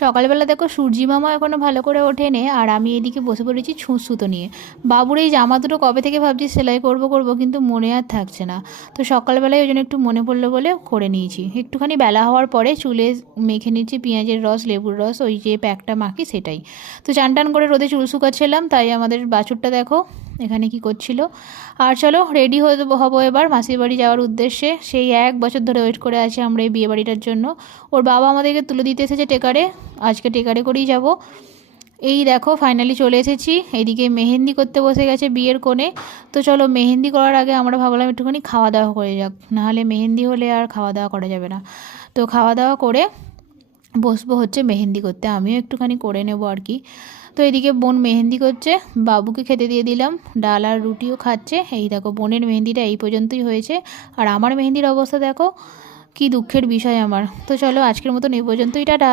সকালবেলা দেখো সূর্যি মামা এখনও ভালো করে ওঠেনি, আর আমি এদিকে বসে পড়েছি ছুঁচ সুতো নিয়ে। বাবুর এই জামা দুটো কবে থেকে ভাবছি সেলাই করব করব, কিন্তু মনে আর থাকছে না। তো সকালবেলায় ওই জন্য একটু মনে পড়লো বলে করে নিয়েছি। একটুখানি বেলা হওয়ার পরে চুলে মেখে নিচ্ছি পেঁয়াজের রস, লেবুর রস, ওই যে প্যাকটা মাখি সেটাই। তো চান টান করে রোদে চুল শুকাচ্ছিলাম, তাই আমাদের বাছুরটা দেখো এখানে কি করছিল। আর চলো রেডি হবো এবার মাসির বাড়ি যাওয়ার উদ্দেশ্যে। সেই 1 বছর ধরে ওয়েট করে আছি আমরা এই বিয়ে বাড়িটার জন্য। ওর বাবা আমাদেরকে তুলে দিতে এসেছে টেকারে, আজকে টেকারে করেই যাব। এই দেখো ফাইনালি চলে এসেছি। এইদিকে মেহেন্দি করতে বসে গেছে বিয়ের কোণে। তো চলো মেহেন্দি করার আগে আমরা ভাবলাম একটুখানি খাওয়া দাওয়া করে যাক, নাহলে মেহেন্দি হলে আর খাওয়া দাওয়া করা যাবে না। তো খাওয়া দাওয়া করে বসবো হচ্ছে মেহেন্দি করতে, আমিও একটুখানি করে নেবো আর কি। তো এদিকে বোন মেহেন্দি করছে, বাবুকে খেতে দিয়ে দিলাম, ডাল আর রুটিও খাচ্ছে। এই দেখো বোনের মেহেন্দিটা এই পর্যন্তই হয়েছে, আর আমার মেহেন্দির অবস্থা দেখো, কি দুঃখের বিষয় আমার। তো চলো আজকের মতন এই পর্যন্তই, টাটা।